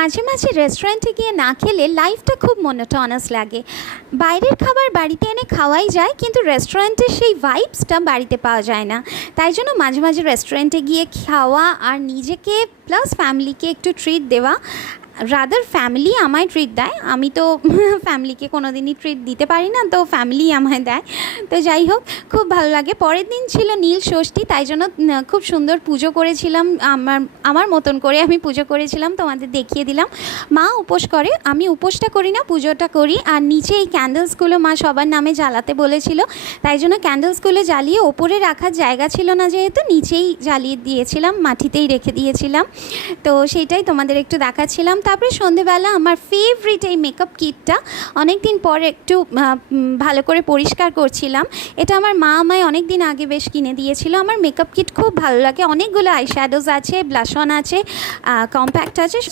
মাঝে মাঝে রেস্টুরেন্টে গিয়ে না খেলে লাইফটা খুব মোনোটোনাস লাগে। বাইরের খাবার বাড়িতে এনে খাওয়াই যায়, কিন্তু রেস্টুরেন্টের সেই ভাইবসটা বাড়িতে পাওয়া যায় না। তাই জন্য মাঝে মাঝে রেস্টুরেন্টে গিয়ে খাওয়া আর নিজেকে প্লাস ফ্যামিলিকে একটু ট্রিট দেওয়া, রাদার ফ্যামিলি আমায় ট্রিট দেয়। আমি তো ফ্যামিলিকে কোনো দিনই ট্রিট দিতে পারি না, তো ফ্যামিলি আমায় দেয়। তো যাই হোক, খুব ভালো লাগে। পরের দিন ছিল নীল ষষ্ঠী, তাই জন্য খুব সুন্দর পুজো করেছিলাম। আমার মতন করে আমি পুজো করেছিলাম, তোমাদের দেখিয়ে দিলাম। মা উপোস করে, আমি উপোসটা করি না, পুজোটা করি। আর নিচে এই ক্যান্ডেলসগুলো মা সবার নামে জ্বালাতে বলেছিল, তাই জন্য ক্যান্ডেলসগুলো জ্বালিয়ে ওপরে রাখার জায়গা ছিল না, যেহেতু নিচেই জ্বালিয়ে দিয়েছিলাম, মাটিতেই রেখে দিয়েছিলাম। তো সেইটাই তোমাদের একটু দেখাচ্ছিলাম। তারপরে সন্ধেবেলা আমার ফেভারিট এই মেকআপ কিটটা অনেক দিন পর একটু ভালো করে পরিষ্কার করছিলাম। এটা আমার মা আমায় অনেক দিন আগে বেশ কিনে দিয়েছিল। আমার মেকআপ কিট খুব ভালো লাগে, অনেকগুলো আইশ্যাডোজ আছে, ব্লাশ অন আছে, কম্প্যাক্ট আছে।